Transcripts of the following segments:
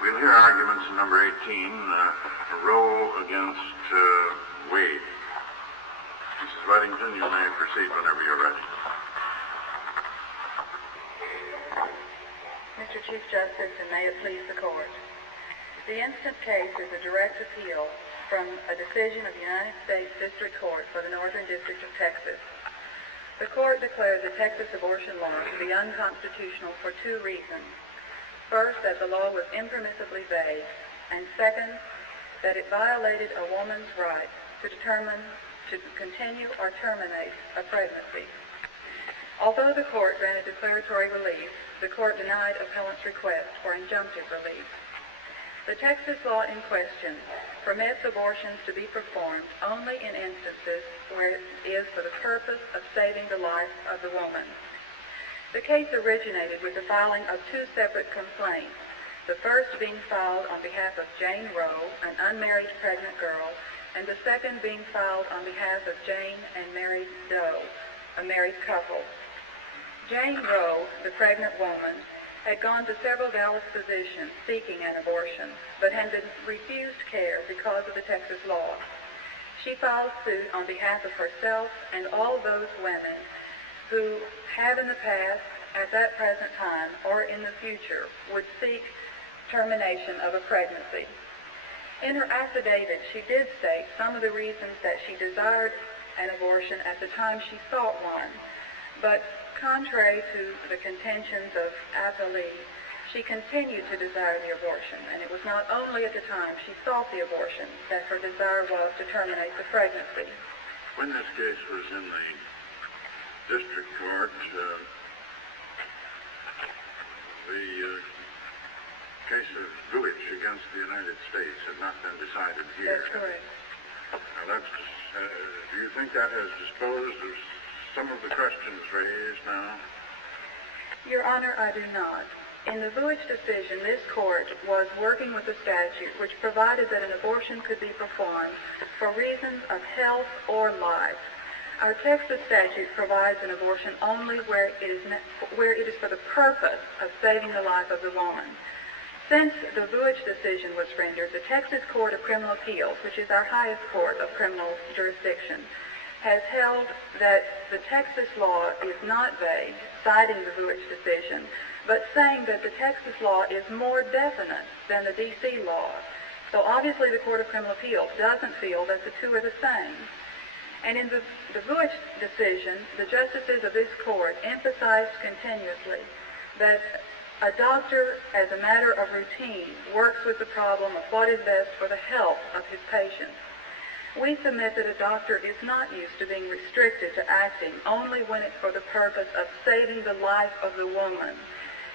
We'll hear arguments in number 18, Roe against Wade. Mrs. Weddington, you may proceed whenever you're ready. Mr. Chief Justice, and may it please the Court. The instant case is a direct appeal from a decision of the United States District Court for the Northern District of Texas. The Court declared the Texas abortion law to be unconstitutional for two reasons. First, that the law was impermissibly vague, and second, that it violated a woman's right to determine to continue or terminate a pregnancy. Although the Court granted declaratory relief, the Court denied appellant's request for injunctive relief. The Texas law in question permits abortions to be performed only in instances where it is for the purpose of saving the life of the woman. The case originated with the filing of two separate complaints, the first being filed on behalf of Jane Roe, an unmarried pregnant girl, and the second being filed on behalf of Jane and Mary Doe, a married couple. Jane Roe, the pregnant woman, had gone to several Dallas physicians seeking an abortion, but had been refused care because of the Texas law. She filed suit on behalf of herself and all those women who have in the past, at that present time, or in the future, would seek termination of a pregnancy. In her affidavit, she did state some of the reasons that she desired an abortion at the time she sought one, but contrary to the contentions of appellee, she continued to desire the abortion, and it was not only at the time she sought the abortion that her desire was to terminate the pregnancy. When this case was in the district court, the case of Village against the United States had not been decided here. That's correct. Now do you think that has disposed of some of the questions raised now? Your Honor, I do not. In the Village decision, this court was working with a statute which provided that an abortion could be performed for reasons of health or life. Our Texas statute provides an abortion only where it is for the purpose of saving the life of the woman. Since the Village decision was rendered, the Texas Court of Criminal Appeals, which is our highest court of criminal jurisdiction, has held that the Texas law is not vague, citing the Village decision, but saying that the Texas law is more definite than the D.C. law. So obviously the Court of Criminal Appeals doesn't feel that the two are the same. And in the Village decision, the justices of this court emphasized continuously that a doctor, as a matter of routine, works with the problem of what is best for the health of his patients. We submit that a doctor is not used to being restricted to acting only when it's for the purpose of saving the life of the woman,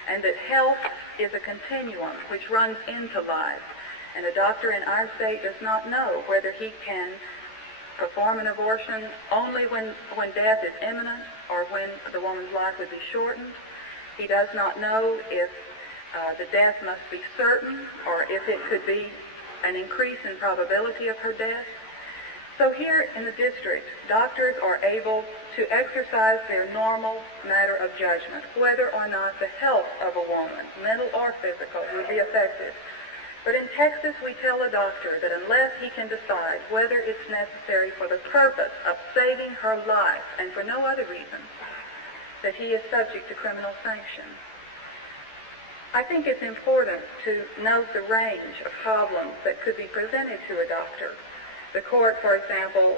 and that health is a continuum which runs into life. And a doctor in our state does not know whether he can perform an abortion only when death is imminent or when the woman's life would be shortened. He does not know if the death must be certain or if it could be an increase in probability of her death. So here in the district, doctors are able to exercise their normal matter of judgment, whether or not the health of a woman, mental or physical, would be affected. But in Texas, we tell a doctor that unless he can decide whether it's necessary for the purpose of saving her life and for no other reason, that he is subject to criminal sanction. I think it's important to note the range of problems that could be presented to a doctor. The court, for example,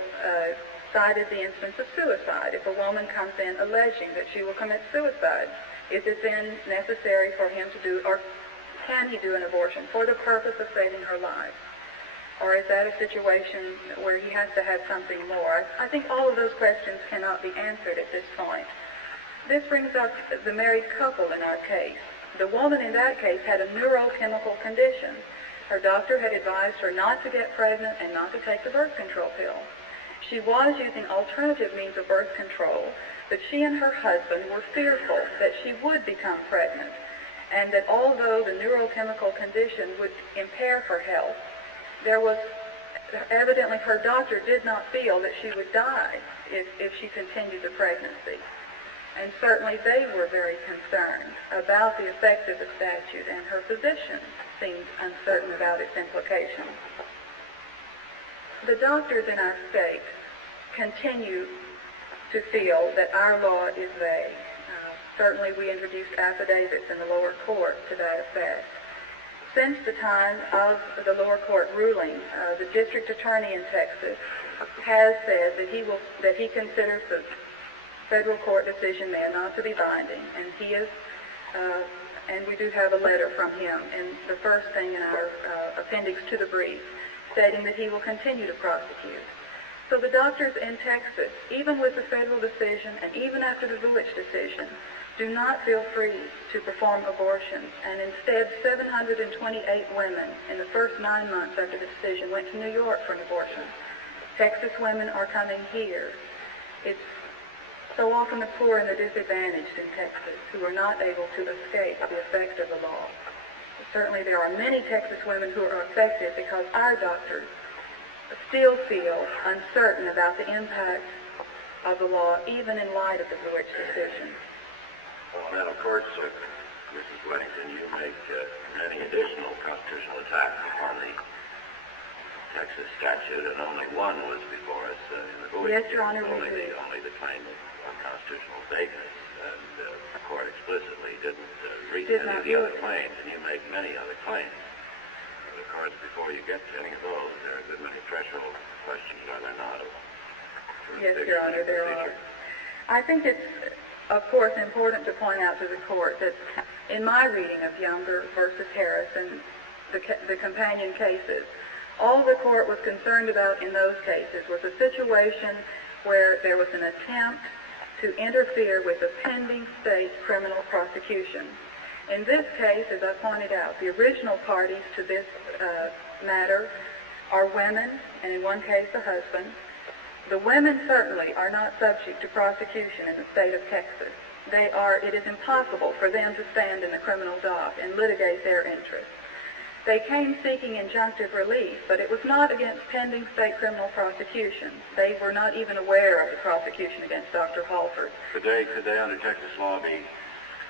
cited the instance of suicide. If a woman comes in alleging that she will commit suicide, is it then necessary for him to do, or can he do an abortion for the purpose of saving her life? Or is that a situation where he has to have something more? I think all of those questions cannot be answered at this point. This brings up the married couple in our case. The woman in that case had a neurochemical condition. Her doctor had advised her not to get pregnant and not to take the birth control pill. She was using alternative means of birth control, but she and her husband were fearful that she would become pregnant, and that although the neurochemical condition would impair her health, there was evidently her doctor did not feel that she would die if she continued the pregnancy. And certainly they were very concerned about the effect of the statute, and her physician seems uncertain about its implications. The doctors in our state continue to feel that our law is vague. Certainly we introduced affidavits in the lower court to that effect. Since the time of the lower court ruling, the district attorney in Texas has said that he considers the federal court decision there not to be binding, and he is, and we do have a letter from him in the first thing in our appendix to the brief, stating that he will continue to prosecute. So the doctors in Texas, even with the federal decision and even after the Vuitch decision, do not feel free to perform abortions, and instead 728 women in the first 9 months after the decision went to New York for an abortion. Texas women are coming here. It's so often the poor and the disadvantaged in Texas who are not able to escape the effect of the law. Certainly there are many Texas women who are affected because our doctors still feel uncertain about the impact of the law, even in light of the Vuitch decision. Well, then, of course, Mrs. Weddington, you make many additional constitutional attacks upon the Texas statute, and only one was before us in the Vuitch. Yes, Your Honor, only the claim of unconstitutional vagueness, and the court explicitly didn't reach any of the other claims, and you make many other claims. But of course, before you get to any of those, there are a good many threshold questions, are there not? Yes, Your Honor, there are. I think it's, of course, important to point out to the court that in my reading of Younger versus Harris and the companion cases, all the court was concerned about in those cases was a situation where there was an attempt to interfere with a pending state criminal prosecution. In this case, as I pointed out, the original parties to this matter are women, and in one case a husband. The women certainly are not subject to prosecution in the state of Texas. It is impossible for them to stand in the criminal dock and litigate their interests. They came seeking injunctive relief, but it was not against pending state criminal prosecution. They were not even aware of the prosecution against Dr. Halford. Could they under Texas law be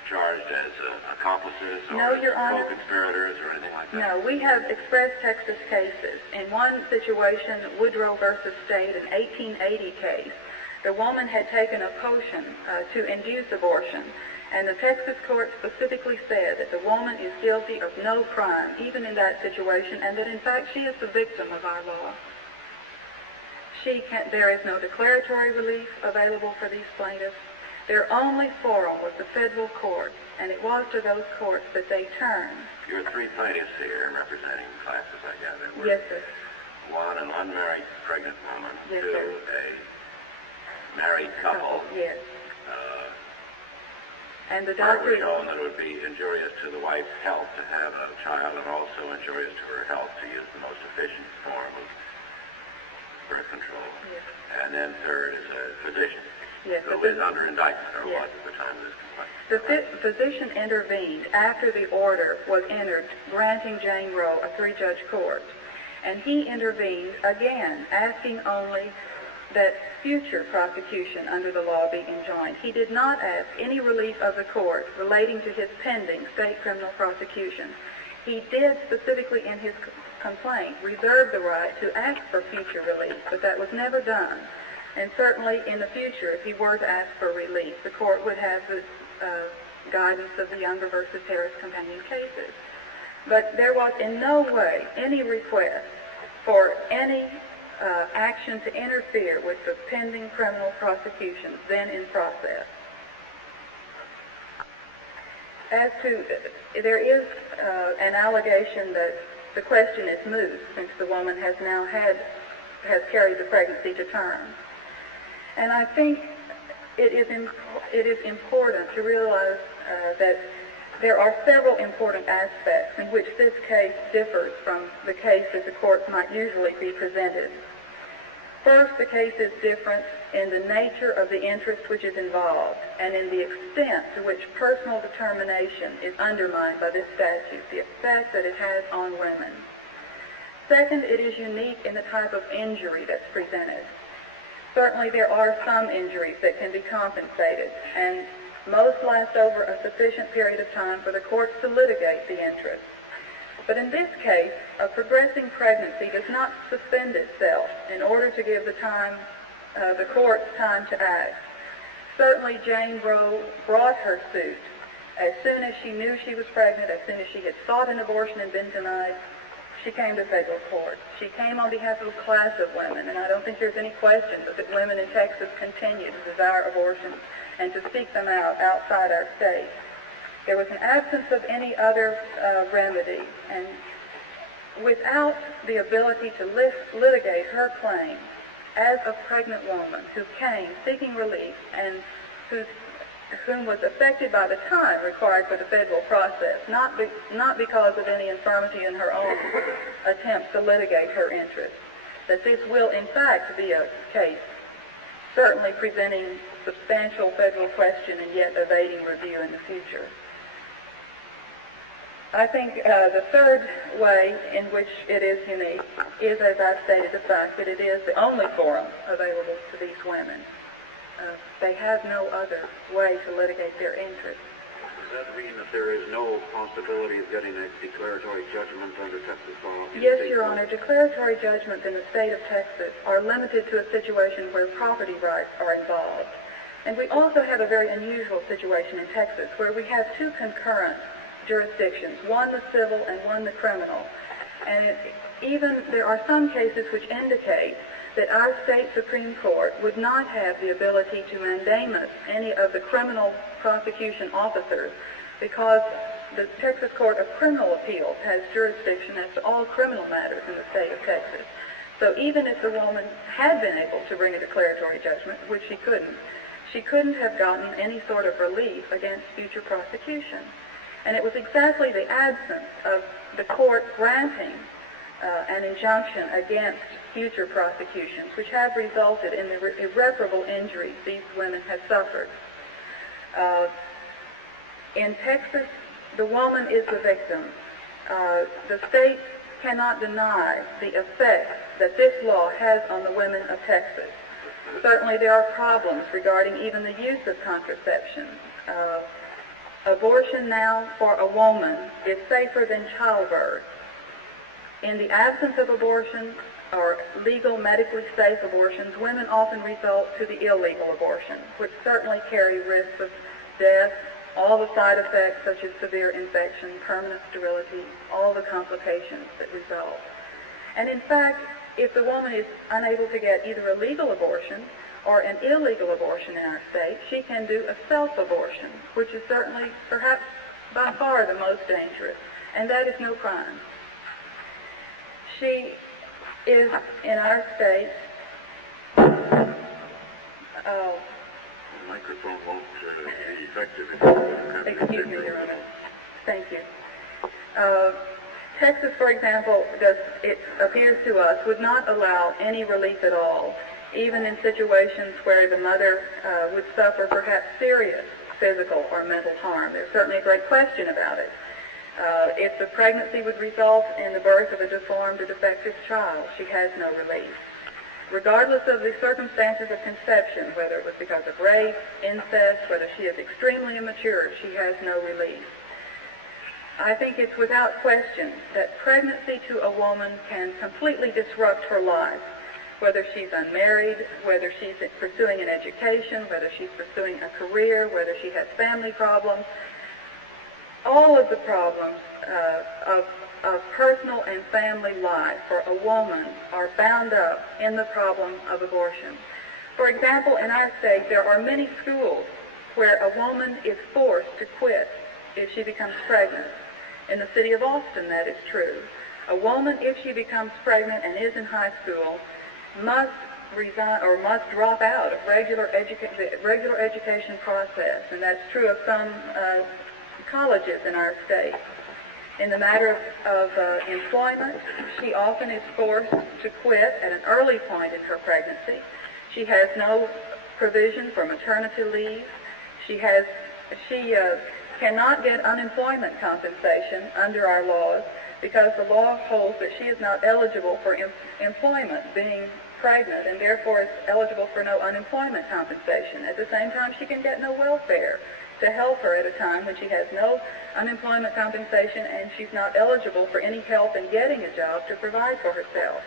charged as accomplices or no, Your Honor, co-conspirators or anything like that? No, we have expressed Texas cases. In one situation, Woodrow versus State, an 1880 case, the woman had taken a potion to induce abortion, and the Texas court specifically said that the woman is guilty of no crime, even in that situation, and that in fact she is the victim of our law. There is no declaratory relief available for these plaintiffs. Their only forum was the federal court, and it was to those courts that they turned. You're three plaintiffs here representing classes, I gather. Yes, sir. One, an unmarried pregnant woman. Yes, two, sir. A married couple. Yes. And the It was doctor shown that it would be injurious to the wife's health to have a child, and also injurious to her health to use the most efficient form of birth control. Yes. And then third is a physician. Yes, who is under indictment, or yes. was at the time of this complaint. The physician intervened after the order was entered granting Jane Roe a 3-judge court. And he intervened again, asking only that future prosecution under the law be enjoined. He did not ask any relief of the court relating to his pending state criminal prosecution. He did specifically in his complaint reserve the right to ask for future relief, but that was never done. And certainly in the future, if he were to ask for relief, the court would have the guidance of the Younger versus Harris companion cases. But there was in no way any request for any action to interfere with the pending criminal prosecutions then in process. As to, there is an allegation that the question is moot since the woman has carried the pregnancy to term. And I think it is important to realize that there are several important aspects in which this case differs from the case that the courts might usually be presented. First, the case is different in the nature of the interest which is involved and in the extent to which personal determination is undermined by this statute, the effect that it has on women. Second, it is unique in the type of injury that's presented. Certainly there are some injuries that can be compensated, and most last over a sufficient period of time for the courts to litigate the interest. But in this case, a progressing pregnancy does not suspend itself in order to give the court time to act. Certainly, Jane Roe brought her suit as soon as she knew she was pregnant, as soon as she had sought an abortion and been denied. She came to federal court. She came on behalf of a class of women, and I don't think there's any question that women in Texas continue to desire abortions and to seek them out outside our state. There was an absence of any other remedy, and without the ability to litigate her claim as a pregnant woman who came seeking relief and whom was affected by the time required for the federal process, not because of any infirmity in her own attempts to litigate her interests, that this will in fact be a case certainly presenting substantial federal question and yet evading review in the future. I think the third way in which it is unique is, as I've stated, the fact that it is the only forum available to these women. They have no other way to litigate their interests. Does that mean that there is no possibility of getting a declaratory judgment under Texas law? Yes, Your Honor. Declaratory judgments in the state of Texas are limited to a situation where property rights are involved. And we also have a very unusual situation in Texas where we have two concurrent jurisdictions, one the civil and one the criminal. And there are some cases which indicate that our state Supreme Court would not have the ability to mandamus any of the criminal prosecution officers because the Texas Court of Criminal Appeals has jurisdiction as to all criminal matters in the state of Texas. So even if the woman had been able to bring a declaratory judgment, which she couldn't have gotten any sort of relief against future prosecution. And it was exactly the absence of the court granting an injunction against future prosecutions, which have resulted in the irreparable injuries these women have suffered. In Texas, the woman is the victim. The state cannot deny the effect that this law has on the women of Texas. Certainly there are problems regarding even the use of contraception. Abortion now for a woman is safer than childbirth. In the absence of abortion or legal, medically safe abortions, women often resort to the illegal abortion, which certainly carry risks of death, all the side effects such as severe infection, permanent sterility, all the complications that result. And in fact, if the woman is unable to get either a legal abortion or an illegal abortion in our state, she can do a self-abortion, which is certainly, perhaps by far the most dangerous, and that is no crime. She is, in our state, The microphone won't be effective if you have excuse me, Your Honor. Thank you. Texas, for example, it appears to us, would not allow any relief at all, even in situations where the mother would suffer perhaps serious physical or mental harm. There's certainly a great question about it. If the pregnancy would result in the birth of a deformed or defective child, she has no relief. Regardless of the circumstances of conception, whether it was because of rape, incest, whether she is extremely immature, she has no relief. I think it's without question that pregnancy to a woman can completely disrupt her life, whether she's unmarried, whether she's pursuing an education, whether she's pursuing a career, whether she has family problems. All of the problems of personal and family life for a woman are bound up in the problem of abortion. For example, in our state, there are many schools where a woman is forced to quit if she becomes pregnant. In the city of Austin, that is true. A woman, if she becomes pregnant and is in high school, must resign or must drop out of regular education process, and that's true of some colleges in our state. In the matter of employment, she often is forced to quit at an early point in her pregnancy. She has no provision for maternity leave. She cannot get unemployment compensation under our laws because the law holds that she is not eligible for employment being pregnant and therefore is eligible for no unemployment compensation. At the same time, she can get no welfare to help her at a time when she has no unemployment compensation and she's not eligible for any help in getting a job to provide for herself.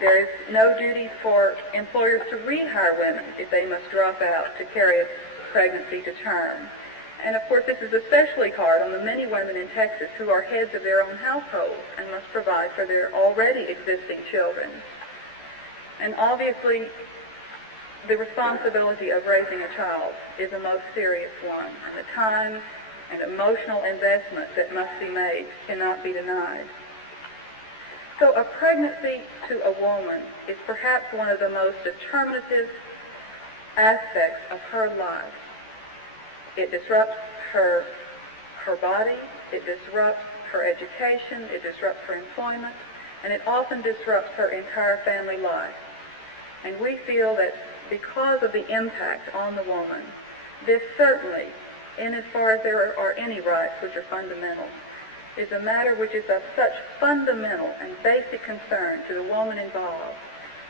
There is no duty for employers to rehire women if they must drop out to carry a pregnancy to term. And of course this is especially hard on the many women in Texas who are heads of their own households and must provide for their already existing children. And obviously the responsibility of raising a child is a most serious one, and the time and emotional investment that must be made cannot be denied. So a pregnancy to a woman is perhaps one of the most determinative aspects of her life. It disrupts her body, it disrupts her education, it disrupts her employment, and it often disrupts her entire family life. And we feel that because of the impact on the woman, this certainly, in as far as there are any rights which are fundamental, is a matter which is of such fundamental and basic concern to the woman involved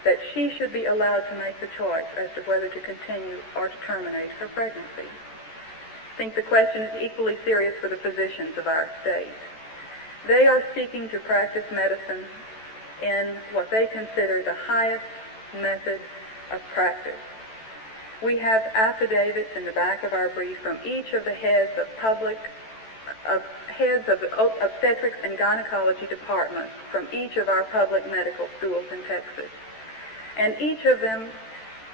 that she should be allowed to make the choice as to whether to continue or to terminate her pregnancy. I think the question is equally serious for the physicians of our state. They are seeking to practice medicine in what they consider the highest method of practice. We have affidavits in the back of our brief from each of the heads of the obstetrics and gynecology departments from each of our public medical schools in Texas. And each of them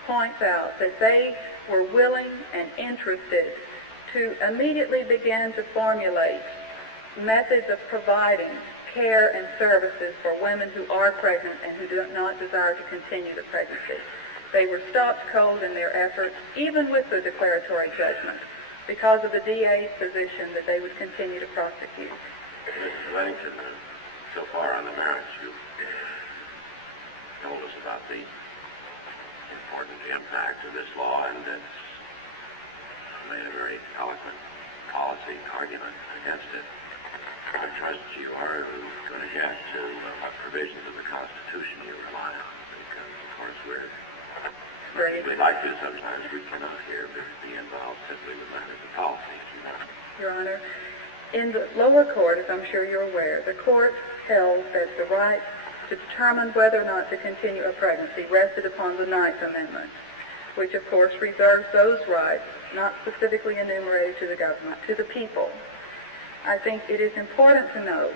points out that they were willing and interested to immediately begin to formulate methods of providing care and services for women who are pregnant and who do not desire to continue the pregnancy. They were stopped cold in their efforts, even with the declaratory judgment, because of the DA's position that they would continue to prosecute. Mrs. Weddington, so far on the merits, you've told us about the important impact of this law, and it's made a very eloquent policy argument against it. I trust you are going to get to what provisions of the Constitution you rely on, because, of course, we'd like to sometimes, we cannot here be involved simply with matters of policy, if you want. Your Honor, in the lower court, as I'm sure you're aware, the court held that the right to determine whether or not to continue a pregnancy rested upon the Ninth Amendment, which, of course, reserves those rights, not specifically enumerated to the government, to the people. I think it is important to note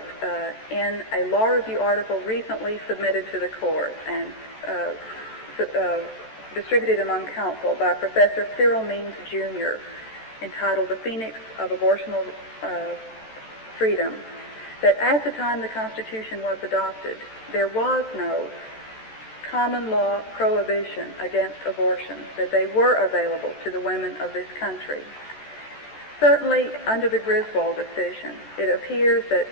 in a law review article recently submitted to the court and distributed among counsel by Professor Cyril Means, Jr., entitled The Phoenix of Abortional Freedom, that at the time the Constitution was adopted, there was no common law prohibition against abortions, that they were available to the women of this country. Certainly, under the Griswold decision, it appears that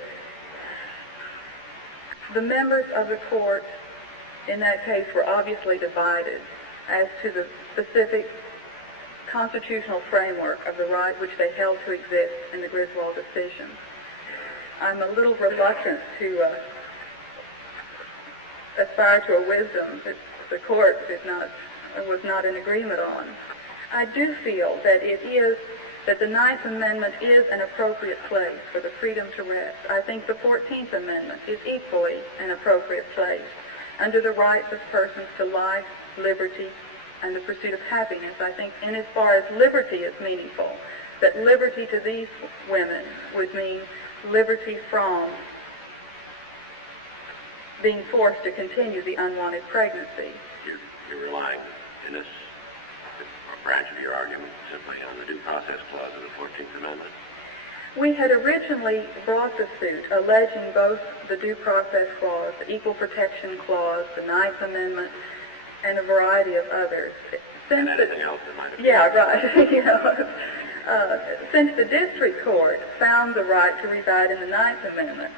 the members of the court in that case were obviously divided as to the specific constitutional framework of the right which they held to exist in the Griswold decision. I'm a little reluctant to aspire to a wisdom that the court was not in agreement on. I do feel that the Ninth Amendment is an appropriate place for the freedom to rest. I think the 14th Amendment is equally an appropriate place under the rights of persons to life, liberty, and the pursuit of happiness. I think in as far as liberty is meaningful, that liberty to these women would mean liberty from being forced to continue the unwanted pregnancy. You're relying in this branch of your argument simply on the due process clause of the 14th Amendment. We had originally brought the suit alleging both the due process clause, the equal protection clause, the Ninth Amendment, and a variety of others. And anything else that might have been. Yeah, right. Since the district court found the right to reside in the Ninth Amendment,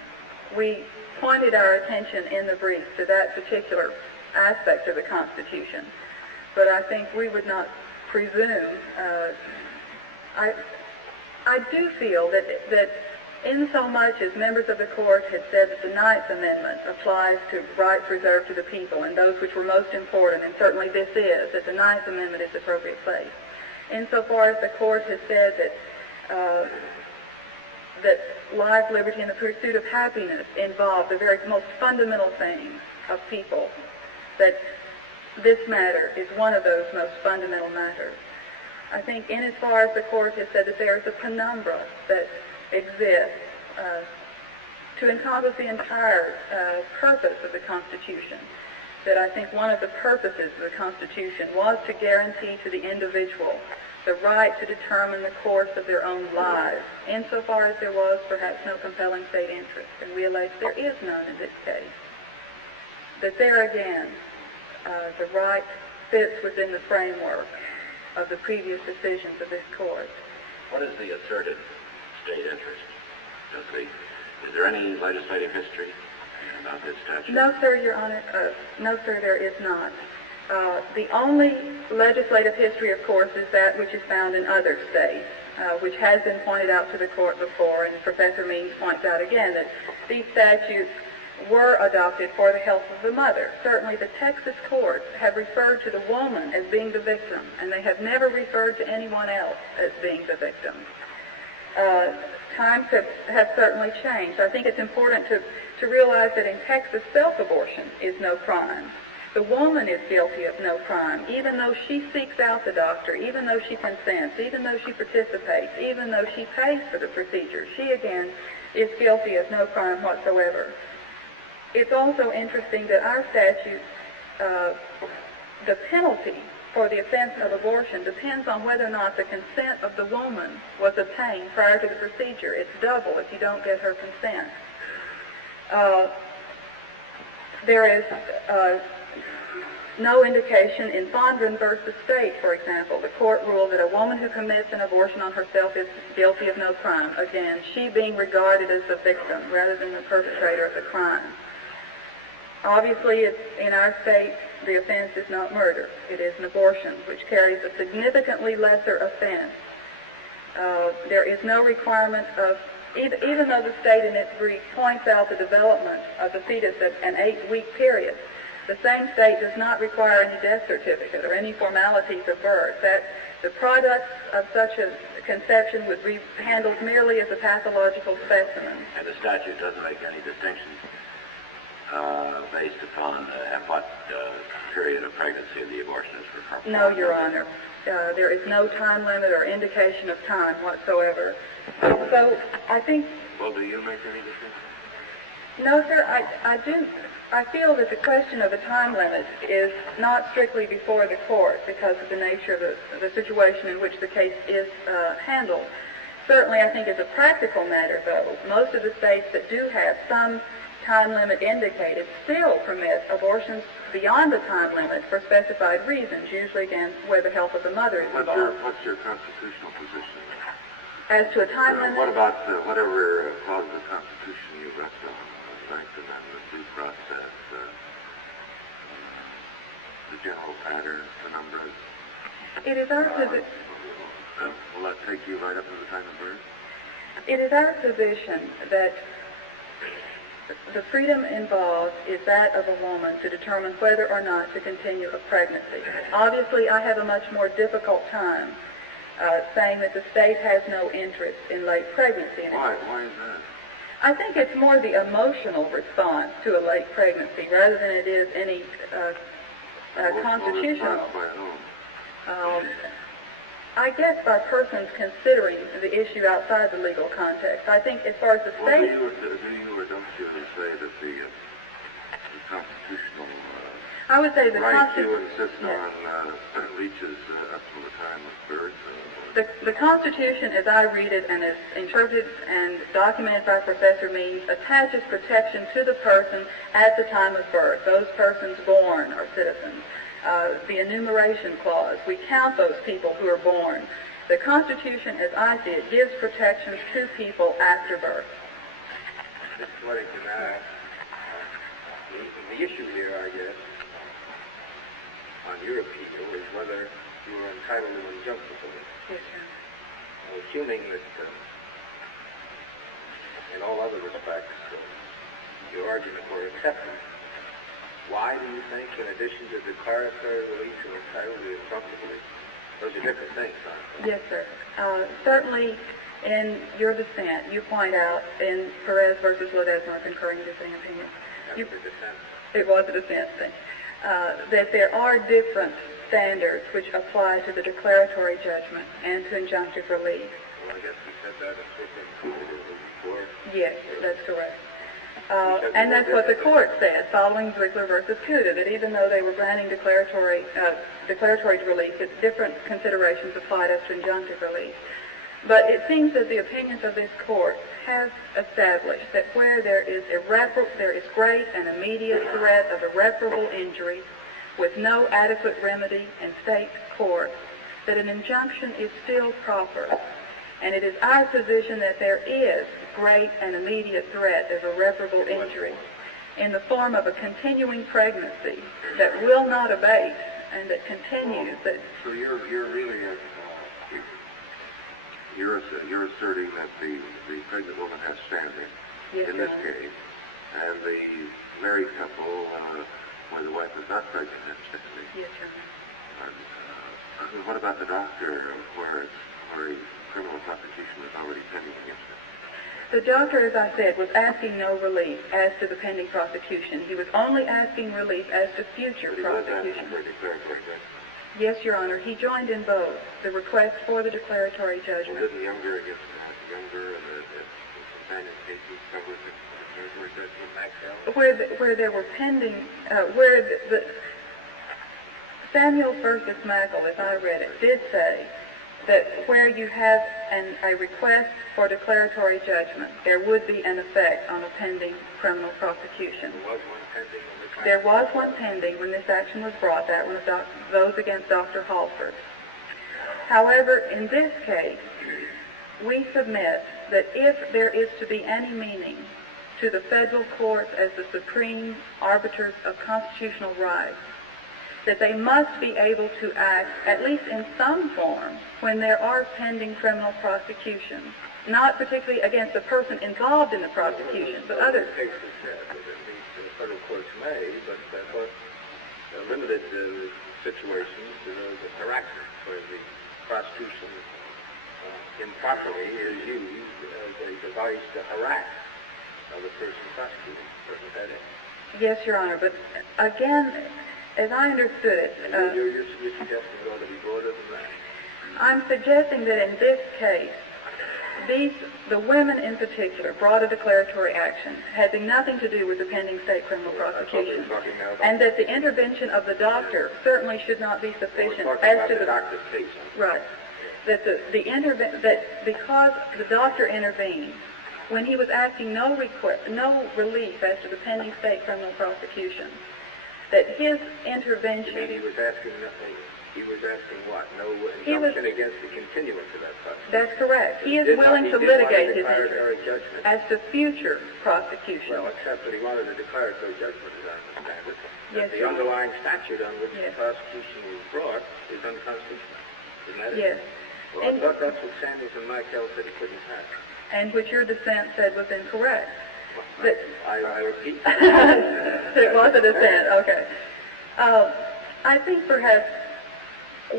we pointed our attention in the brief to that particular aspect of the Constitution. But I think we would not presume. I do feel that in so much as members of the court had said that the Ninth Amendment applies to rights reserved to the people and those which were most important, and certainly this is, that the Ninth Amendment is the appropriate place. insofar as the court has said that life, liberty, and the pursuit of happiness involve the very most fundamental things of people, that this matter is one of those most fundamental matters. I think in as far as the court has said that there is a penumbra that exists to encompass the entire purpose of the Constitution, that I think one of the purposes of the Constitution was to guarantee to the individual the right to determine the course of their own lives, insofar as there was perhaps no compelling state interest, and we allege there is none in this case. That there again, the right fits within the framework of the previous decisions of this court. What is the asserted state interest? Is there any legislative history about this statute? No, sir, Your Honor. No, sir, there is not. The only legislative history, of course, is that which is found in other states, which has been pointed out to the court before, and Professor Means points out again that these statutes were adopted for the health of the mother. Certainly the Texas courts have referred to the woman as being the victim, and they have never referred to anyone else as being the victim. Times have certainly changed. I think it's important to realize that in Texas, self-abortion is no crime. The woman is guilty of no crime, even though she seeks out the doctor, even though she consents, even though she participates, even though she pays for the procedure. She, again, is guilty of no crime whatsoever. It's also interesting that our statutes, the penalty for the offense of abortion depends on whether or not the consent of the woman was obtained prior to the procedure. It's double if you don't get her consent. There is no indication in Fondren v. State, for example. The court ruled that a woman who commits an abortion on herself is guilty of no crime. Again, she being regarded as the victim rather than the perpetrator of the crime. Obviously, in our state, the offense is not murder. It is an abortion, which carries a significantly lesser offense. There is no requirement of, even though the state in its brief points out the development of the fetus at an 8-week period, the same state does not require any death certificate or any formalities of birth. That the products of such a conception would be handled merely as a pathological specimen. And the statute doesn't make any distinction based upon at what period of pregnancy the abortion is performed? No, Your Honor. There is no time limit or indication of time whatsoever. So I think... Well, do you make any distinction? No, sir, I do. I feel that the question of the time limit is not strictly before the court because of the nature of the situation in which the case is handled. Certainly, I think as a practical matter, though, most of the states that do have some time limit indicated still permit abortions beyond the time limit for specified reasons, usually against where the health of the mother is involved. What's your constitutional position? As to a time limit? What about whatever clause of the Constitution you rest on? The Ninth Amendment, due process, the general pattern, penumbras? It is our position. Will that take you right up to the time of birth? It is our position that the freedom involved is that of a woman to determine whether or not to continue a pregnancy. Obviously, I have a much more difficult time saying that the state has no interest in late pregnancy. Why? Why is that? I think it's more the emotional response to a late pregnancy rather than it is any constitutional. I guess by persons considering the issue outside the legal context. I think as far as the state... Well, do you or don't you say that the constitutional I would say the right you insist on reaches up to the time of birth? The Constitution, as I read it and as interpreted and documented by Professor Means, attaches protection to the person at the time of birth. Those persons born are citizens. The enumeration clause, we count those people who are born. The Constitution, as I see it, gives protections to people after birth. Mr. Weddington, the issue here, I guess, on your appeal is whether you are entitled to injunctive relief. Yes, sir. Assuming that in all other respects your argument were accepted, why do you think, in addition to declaratory relief, you're entitled to injunctive relief? Those are different things, huh? Yes, sir. Certainly, in your dissent, you point out in Perez versus Ledesma, concurring dissenting opinion. That was a dissent. It was a dissent thing. That there are different standards which apply to the declaratory judgment and to injunctive relief. Well, I guess you said that in Switzerland before. Yes, that's correct. And that's what the court said following Ziegler versus Cuda, that even though they were granting declaratory relief, that different considerations applied as to injunctive relief. But it seems that the opinions of this court have established that where there is great and immediate threat of irreparable injury with no adequate remedy in state court, that an injunction is still proper. And it is our position that there is great and immediate threat of irreparable injury in the form of a continuing pregnancy that will not abate and that continues. So you're really you're asserting that the pregnant woman has standing in this case, and the married couple, where the wife is not pregnant, has standing. Yes, Your Honor. What about the doctor, where criminal prosecution is already pending against him? The doctor, as I said, was asking no relief as to the pending prosecution. He was only asking relief as to future prosecution. Yes, Your Honor. He joined in both the request for the declaratory judgment. Well, didn't Younger against Younger and the companion cases cover the declaratory judgment Maxwell? Where there were pending, where the Samuel versus Mackle, as I read it, did say that where you have a request for declaratory judgment, there would be an effect on a pending criminal prosecution. There was one pending on this. There was one pending when this action was brought. That was those against Dr. Halford. However, in this case, we submit that if there is to be any meaning to the federal courts as the supreme arbiters of constitutional rights, that they must be able to act, at least in some form, when there are pending criminal prosecutions, not particularly against the person involved in the prosecution, but others. The case is said that the federal courts may, but for limited situations, the harassment where the prosecution improperly is used as a device to harass the person prosecuting. Doesn't that it? Yes, Your Honor, but again, as I understood it, you're suggesting it ought to be broader than that. I'm suggesting that in this case, the women in particular brought a declaratory action having nothing to do with the pending state criminal prosecution, and that the intervention of the doctor certainly should not be sufficient as to the doctor's case. Right. That because the doctor intervened when he was asking no relief as to the pending state criminal prosecution, that his intervention. You mean he was asking nothing? He was asking what? No injunction against the continuance of that prosecution? That's correct. He is willing to litigate his interest as to future prosecution. Well, except that he wanted a declaratory judgment, as I understand it. Yes, the underlying statute on which the prosecution was brought is unconstitutional. Isn't that it? Yes. Well, I thought that's what Sanders and Michael said he couldn't have. And which your dissent said was incorrect. Well, I repeat. It was a dissent. Okay. I think perhaps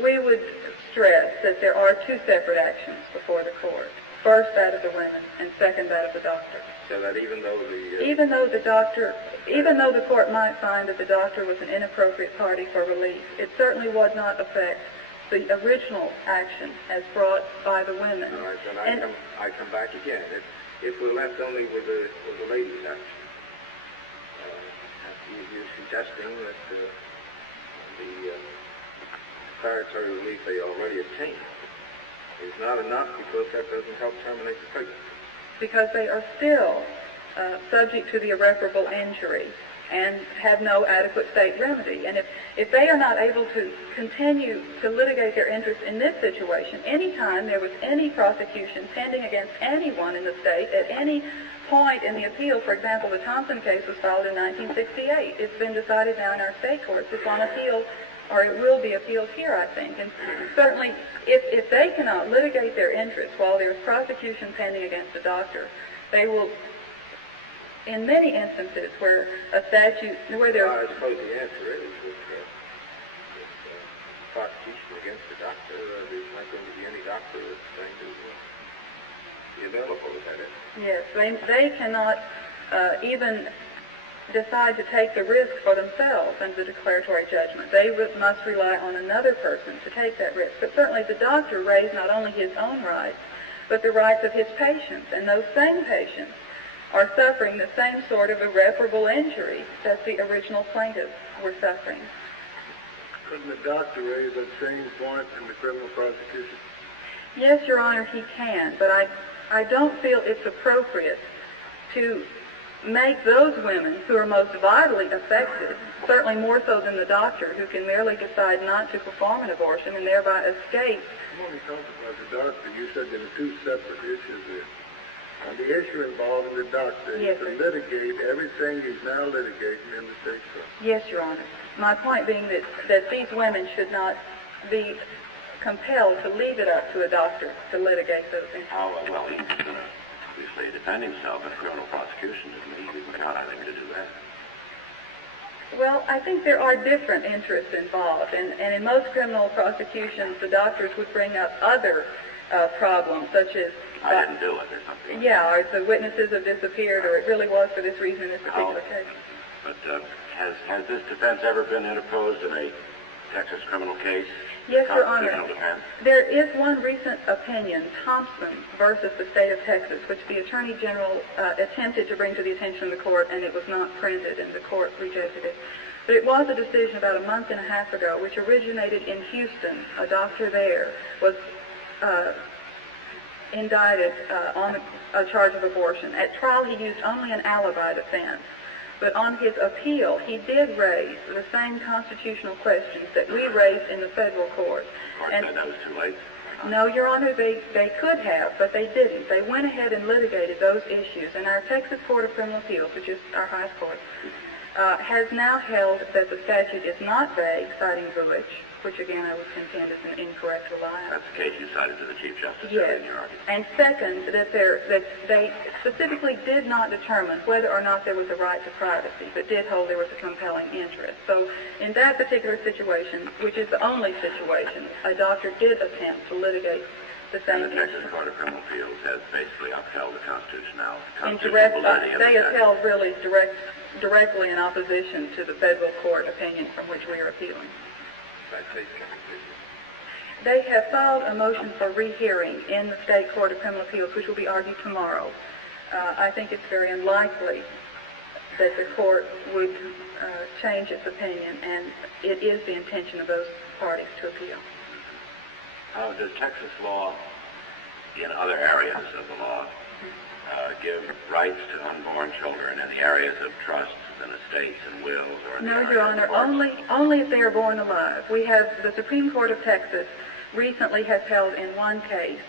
we would stress that there are two separate actions before the court. First, that of the women, and second, that of the doctor. So that even though the court might find that the doctor was an inappropriate party for relief, it certainly would not affect the original action as brought by the women. All right, then I come back again. If we're left only with the ladies' action, you're suggesting that the declaratory relief they already obtained is not enough because that doesn't help terminate the pregnancy. Because they are still subject to the irreparable injury and have no adequate state remedy. And if they are not able to continue to litigate their interests in this situation, anytime there was any prosecution pending against anyone in the state at any point in the appeal, for example, the Thompson case was filed in 1968. It's been decided now in our state courts. It's on appeal, or it will be appealed here, I think. And certainly, if they cannot litigate their interests while there's prosecution pending against a doctor, they will, in many instances where a statute, where there's... I suppose the answer is that prosecution against the doctor. There's not going to be any doctor that's going to be available. Is that it? Yes, they cannot even decide to take the risk for themselves under the declaratory judgment. They must rely on another person to take that risk. But certainly the doctor raised not only his own rights, but the rights of his patients. And those same patients are suffering the same sort of irreparable injury that the original plaintiffs were suffering. Couldn't the doctor raise that same point in the criminal prosecution? Yes, Your Honor, he can, but I don't feel it's appropriate to make those women who are most vitally affected, certainly more so than the doctor, who can merely decide not to perform an abortion and thereby escape. When we talked about the doctor, you said there were two separate issues there. And the issue involving the doctor is to litigate everything he's now litigating in the state court. Yes, Your Honor. My point being that these women should not be compelled to leave it up to a doctor to litigate those issues. Well, he's going to obviously defend himself in a criminal prosecution. He's got, I think, to do that. Well, I think there are different interests involved, and in most criminal prosecutions, the doctors would bring up other problems, such as I didn't do it or something. Yeah, or the witnesses have disappeared, or it really was for this reason in this particular case. But has this defense ever been interposed in a Texas criminal case? Yes, Your Honor. Constitutional defense? There is one recent opinion, Thompson versus the state of Texas, which the Attorney General attempted to bring to the attention of the court, and it was not printed, and the court rejected it. But it was a decision about a month and a half ago, which originated in Houston. A doctor there was indicted on a charge of abortion. At trial, he used only an alibi defense. But on his appeal, he did raise the same constitutional questions that we raised in the federal court. And that was too late? No, Your Honor, they could have, but they didn't. They went ahead and litigated those issues. And our Texas Court of Criminal Appeals, which is our highest court, has now held that the statute is not vague, citing Vuitch, which again I would contend is an incorrect reliance. That's the case you cited to the Chief Justice. Yes. In your argument. And second, that they specifically did not determine whether or not there was a right to privacy, but did hold there was a compelling interest. So in that particular situation, which is the only situation, a doctor did attempt to litigate the same and the Texas Court of Criminal Appeals has basically upheld the constitutionality. They upheld really directly in opposition to the federal court opinion from which we are appealing. They have filed a motion for rehearing in the State Court of Criminal Appeals, which will be argued tomorrow. I think it's very unlikely that the court would change its opinion, and it is the intention of those parties to appeal. Does Texas law, in other areas of the law, give rights to unborn children in the areas of trusts and estates and wills? Or no, Your Honor, only if they are born alive. We have the Supreme Court of Texas recently has held in one case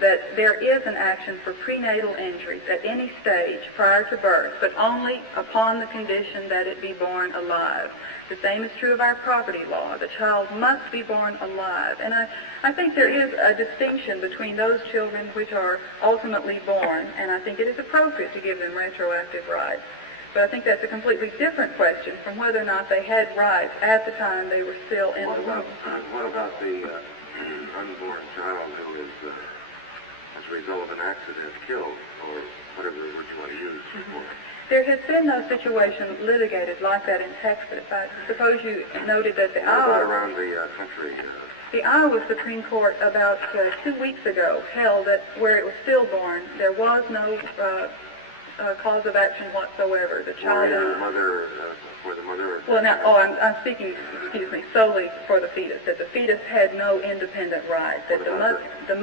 that there is an action for prenatal injuries at any stage prior to birth, but only upon the condition that it be born alive. The same is true of our property law. The child must be born alive. And I think there is a distinction between those children which are ultimately born, and I think it is appropriate to give them retroactive rights. But I think that's a completely different question from whether or not they had rights at the time they were still in the womb. What about the unborn child who is, as a result of an accident, killed, or whatever word you want to use for? There has been no situation litigated like that in Texas. I suppose you noted that the around the country. The Iowa Supreme Court about 2 weeks ago held that where it was stillborn, there was no cause of action whatsoever. The child for the mother. Well, now, I'm speaking, solely for the fetus. That the fetus had no independent rights. That the mother. The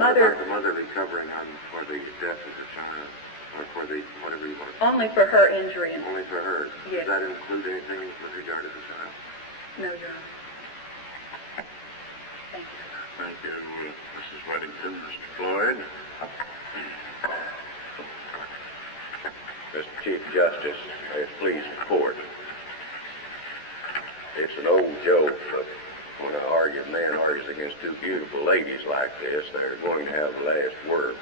mother recovering for the death of the child, or for the whatever you want. Only for her injury. Only for her. Yes. Does that include anything with regard to the child? No, Your Honor. Thank you. Thank you, Mrs. Weddington. Mr. Floyd. Mr. Chief Justice, may it please the court. It's an old joke, but when a man argues against two beautiful ladies like this, they're going to have the last word.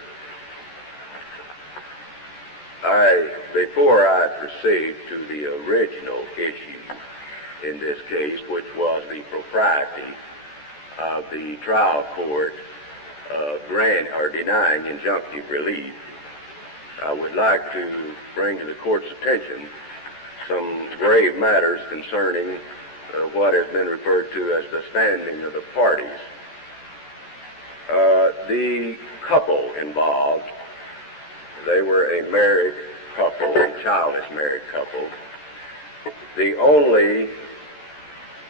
Before I proceed to the original issue in this case, which was the propriety of the trial court denying injunctive relief, I would like to bring to the court's attention some grave matters concerning what has been referred to as the standing of the parties. The couple involved, they were a married couple, a childless married couple. The only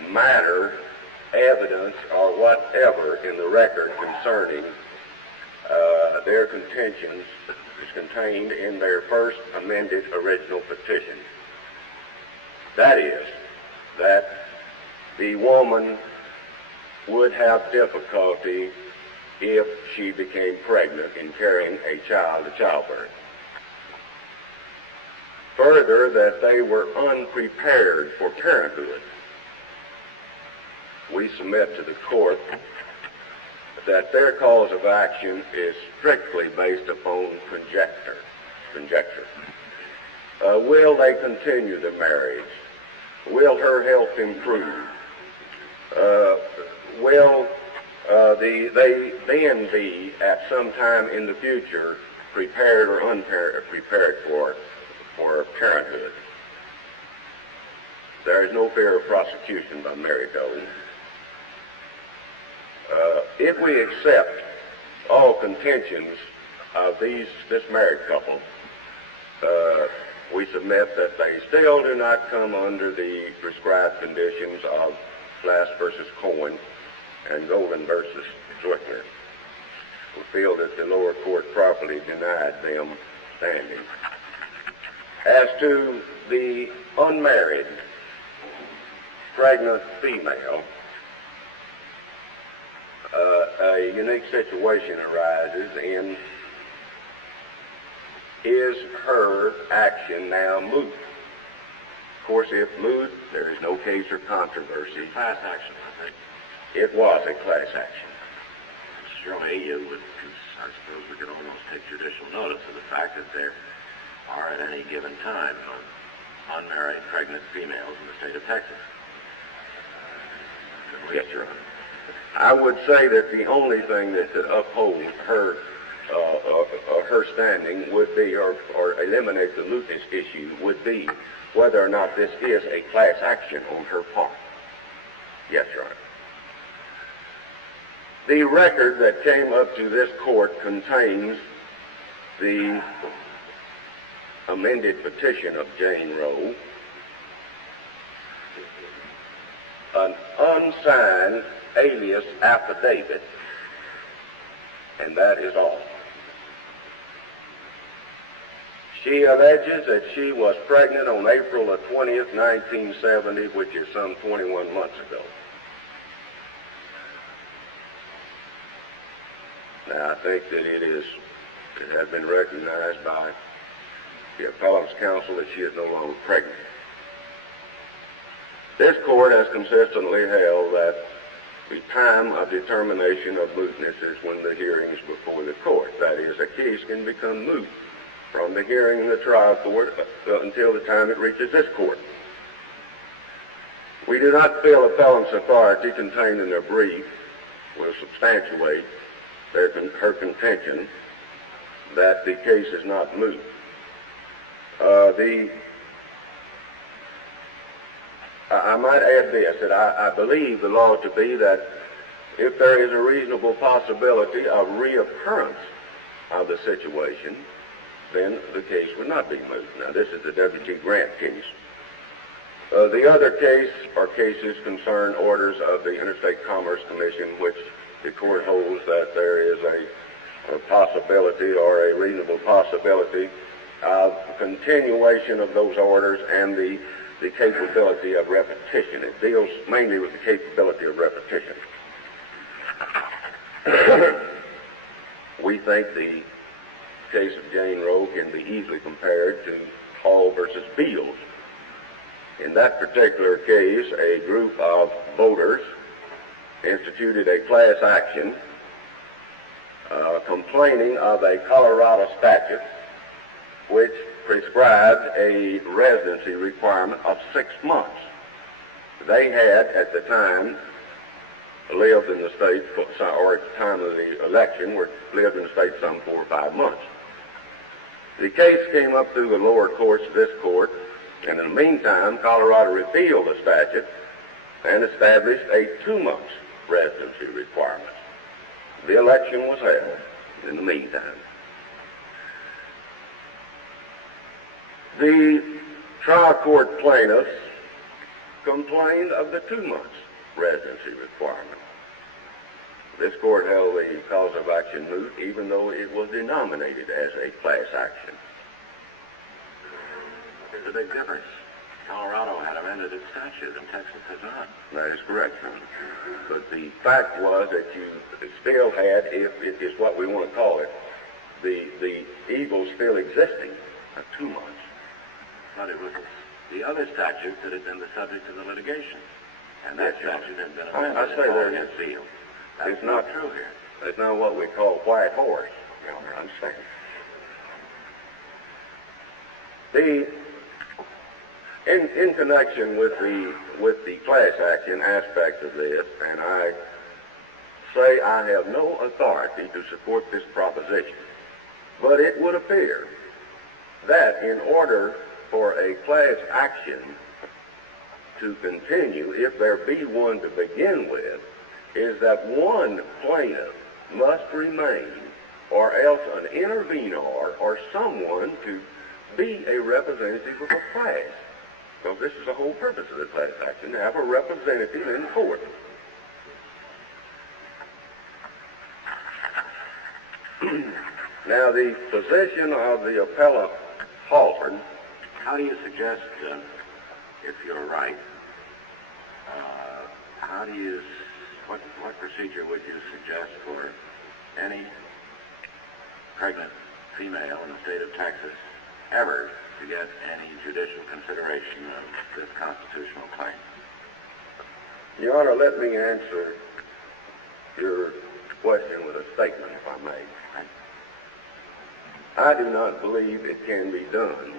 matter, evidence, or whatever in the record concerning their contentions is contained in their first amended original petition. That is, that the woman would have difficulty if she became pregnant in carrying a child to childbirth. Further, that they were unprepared for parenthood. We submit to the court that their cause of action is strictly based upon conjecture. Will they continue the marriage? Will her health improve? Will they then be at some time in the future prepared or unprepared for parenthood? There is no fear of prosecution by married couples. If we accept all contentions of this married couple, we submit that they still do not come under the prescribed conditions of Glass versus Cohen and Golden versus Zwickner. We feel that the lower court properly denied them standing. As to the unmarried pregnant female, a unique situation arises in, is her action now moot? Of course, if moot, there is no case or controversy. Class action, I think. It was a class action. Surely you would, I suppose we could almost take judicial notice of the fact that there are at any given time unmarried pregnant females in the state of Texas. Yes, Your Honor. I would say that the only thing that could uphold her standing would be, or eliminate the mootness issue, would be whether or not this is a class action on her part. Yes, Your Honor. The record that came up to this court contains the amended petition of Jane Roe, an unsigned alias affidavit, and that is all. She alleges that she was pregnant on April the 20th, 1970, which is some 21 months ago. Now, I think that it has been recognized by the appellant's counsel that she is no longer pregnant. This court has consistently held that the time of determination of mootness is when the hearing is before the court. That is, a case can become moot from the hearing in the trial court until the time it reaches this court. We do not feel appellant's authority contained in their brief will substantiate her contention that the case is not moot. I might add this, that I believe the law to be that if there is a reasonable possibility of reoccurrence of the situation, then the case would not be moot. Now, this is the W.T. Grant case. The other case or cases concern orders of the Interstate Commerce Commission, which the court holds that there is a possibility or a reasonable possibility of continuation of those orders and the capability of repetition. It deals mainly with the capability of repetition. We think the case of Jane Roe can be easily compared to Hall versus Beals. In that particular case, a group of voters instituted a class action complaining of a Colorado statute which prescribed a residency requirement of 6 months. They had, at the time, lived in the state, or at the time of the election, lived in the state some 4 or 5 months. The case came up through the lower courts of this court, and in the meantime, Colorado repealed the statute and established a 2-month residency requirement. The election was held in the meantime. The trial court plaintiffs complained of the 2 months residency requirement. This court held the cause of action moot, even though it was denominated as a class action. There's a big difference. Colorado had amended its statute, and Texas has not. That is correct, sir. But the fact was that you still had, if it is what we want to call it, the evil still existing of 2 months. But it was the other statute that had been the subject of the litigation. And that statute had been amended. I say there is sealed. It's not true here. It's not what we call white horse, Your Honor. I'm saying. In connection with the class action aspect of this, and I say I have no authority to support this proposition, but it would appear that in order for a class action to continue, if there be one to begin with, is that one plaintiff must remain, or else an intervenor or someone to be a representative of a class. Because this is the whole purpose of the class action, to have a representative in court. Now, the position of the appellant Halford. How do you suggest, if you're right, what procedure would you suggest for any pregnant female in the state of Texas ever to get any judicial consideration of this constitutional claim? Your Honor, let me answer your question with a statement, if I may. I do not believe it can be done.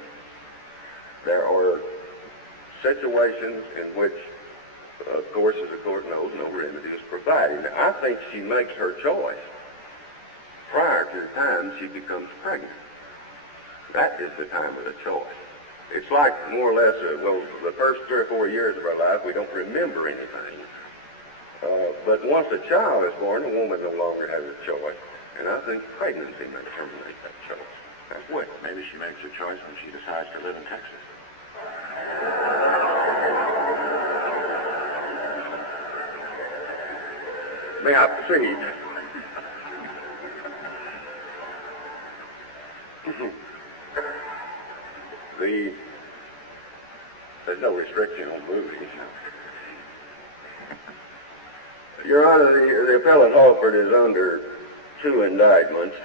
There are situations in which, of course, as the court knows, no remedy is provided. Now, I think she makes her choice prior to the time she becomes pregnant. That is the time of the choice. It's like more or less, the first 3 or 4 years of our life, we don't remember anything. But once a child is born, a woman no longer has a choice. And I think pregnancy may terminate that choice. That's what. Maybe she makes her choice when she decides to live in Texas. May I proceed? There's no restriction on movies. Your Honor, the appellant Halford is under 2 indictments,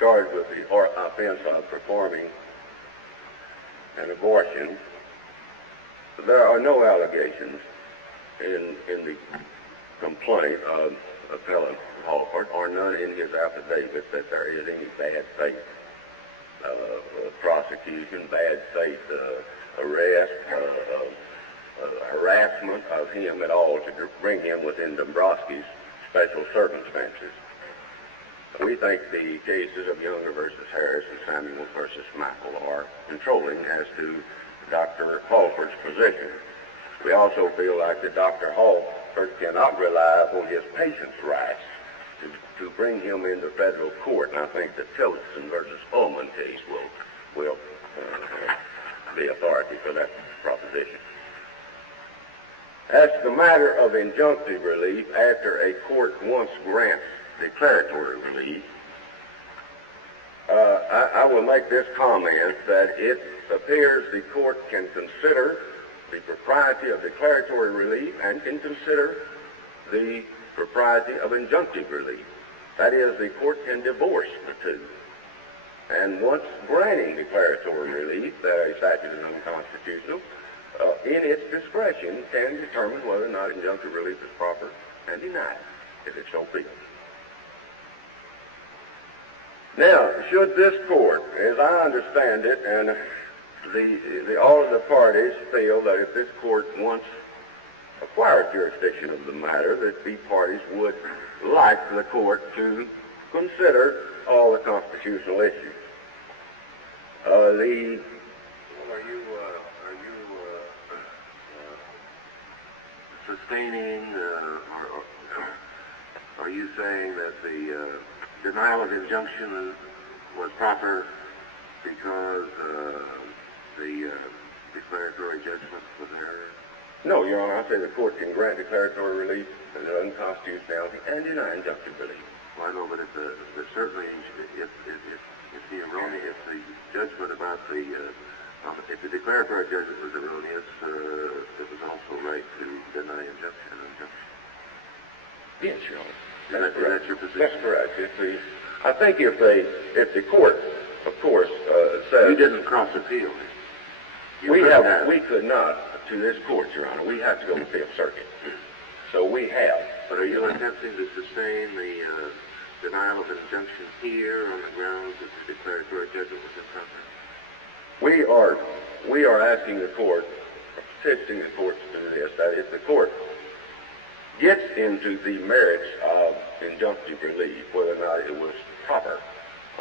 charged with the offense of performing an abortion. There are no allegations in the complaint of appellant Halford, or none in his affidavit, that there is any bad faith prosecution, bad faith arrest, harassment of him at all to bring him within Dombrowski's special circumstances. We think the cases of Younger versus Harris and Samuel versus Michael are controlling as to Dr. Halford's position. We also feel like that Dr. Halford cannot rely upon his patient's rights to bring him into federal court, and I think the Tillotson versus Ullman case will be authority for that proposition. As to the matter of injunctive relief, after a court once grants declaratory relief, I will make this comment that it appears the court can consider the propriety of declaratory relief and can consider the propriety of injunctive relief. That is, the court can divorce the two. And once granting declaratory relief that a statute is unconstitutional, in its discretion can determine whether or not injunctive relief is proper and deny it, if it so be. Now, should this court, as I understand it, and all of the parties feel that if this court wants acquired jurisdiction of the matter, that the parties would like the court to consider all the constitutional issues. Are you sustaining, or are you saying that the denial of injunction was proper because the declaratory judgment was error? No, Your Honor, I say the court can grant declaratory relief and unconstitutionality and deny injunctive relief. Well, I know, but if the judgment about if the declaratory judgment was erroneous, it was also right to deny injunction. Yes, Your Honor. That's correct. That's your position? That's correct. I think if the court, of course, says... You didn't cross appeal. We could not, to this court, Your Honor. We have to go to the Fifth Circuit. So we have. But are you attempting to sustain the denial of injunction here on the grounds that the declaratory judgment was improper? We are asking the court, petitioning the court to do this, that if the court gets into the merits of injunctive relief, whether or not it was proper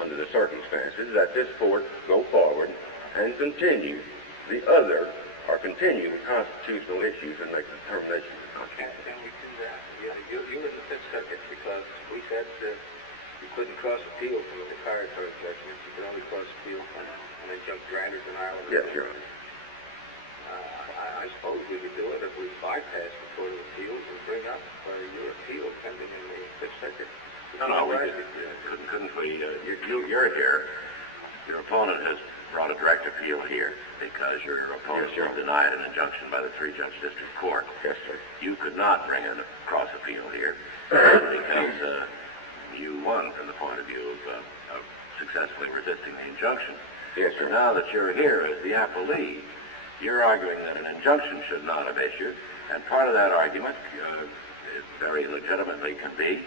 under the circumstances, that this court go forward and continue the constitutional issues and make a determination of the constitution. Can we do that? You're in the Fifth Circuit because we said you couldn't cross appeal from a declaratory judgment. You could only cross appeal from an injunctive granted denial of Yes, Your Honor. I suppose we could do it if we bypass the Court of Appeals and bring up your appeal pending in the Fifth Circuit. No, we couldn't we? You're here. Your opponent has brought a direct appeal here because your opponent was denied an injunction by the three-judge district court. Yes, sir. You could not bring in a cross appeal here because you won from the point of view of successfully resisting the injunction. Yes, sir. So now that you're here as the appellee, you're arguing that an injunction should not have issued, and part of that argument, very legitimately, can be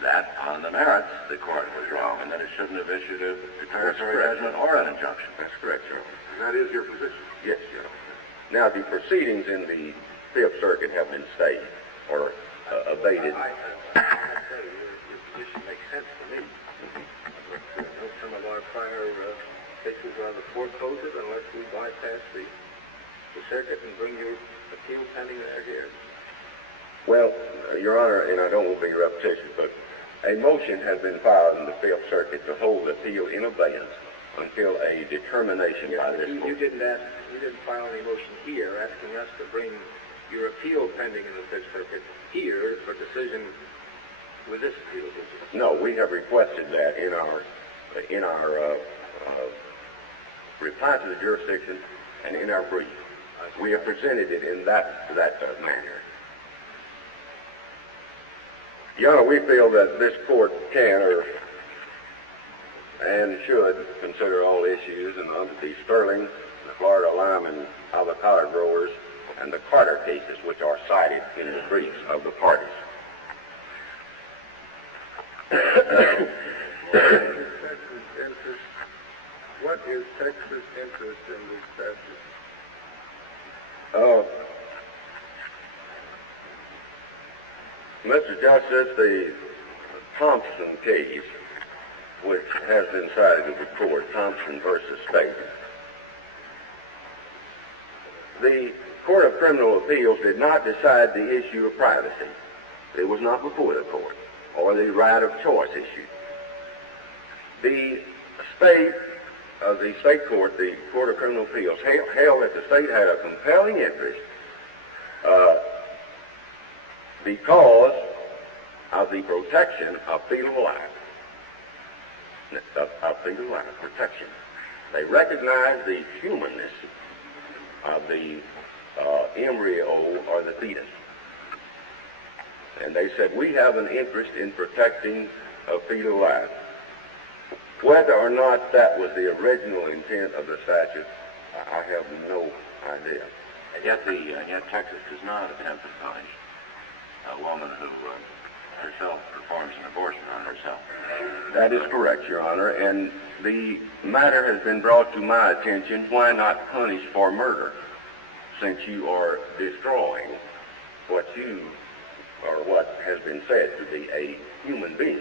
that on the merits the court was wrong and that it shouldn't have issued a declaratory judgment or an injunction. That's correct, Your Honor. That is your position? Yes, Your Honor. Now, the proceedings in the Fifth Circuit have been stayed or abated. I tell you, your position makes sense to me. Some of our prior cases are on the foreclosure unless we bypass the circuit and bring your appeal pending there here. Well, Your Honor, and I don't want to be repetitious, but a motion has been filed in the Fifth Circuit to hold the appeal in abeyance until a determination by this court. You didn't file any motion here asking us to bring your appeal pending in the Fifth Circuit here for decision with this appeal, did you? No, we have requested that in our reply to the jurisdiction and in our brief. We have presented it in that manner. Your Honor, we feel that this court can and should consider all issues, and under the Sterling, the Florida lime and avocado growers, and the Carter cases, which are cited in the briefs of the parties. What is Texas' interest in this statute? Mr. Justice, the Thompson case, which has been cited in the court, Thompson versus State, the Court of Criminal Appeals did not decide the issue of privacy. It was not before the court, or the right of choice issue. The state court, the Court of Criminal Appeals, held that the state had a compelling interest because of the protection of fetal life. Of fetal life protection. They recognized the humanness of the embryo or the fetus. And they said, we have an interest in protecting fetal life. Whether or not that was the original intent of the statute, I have no idea. And yet Texas does not attempt to punish a woman who herself performs an abortion on herself. That is correct, Your Honor, and the matter has been brought to my attention, why not punish for murder, since you are destroying what you or what has been said to be a human being.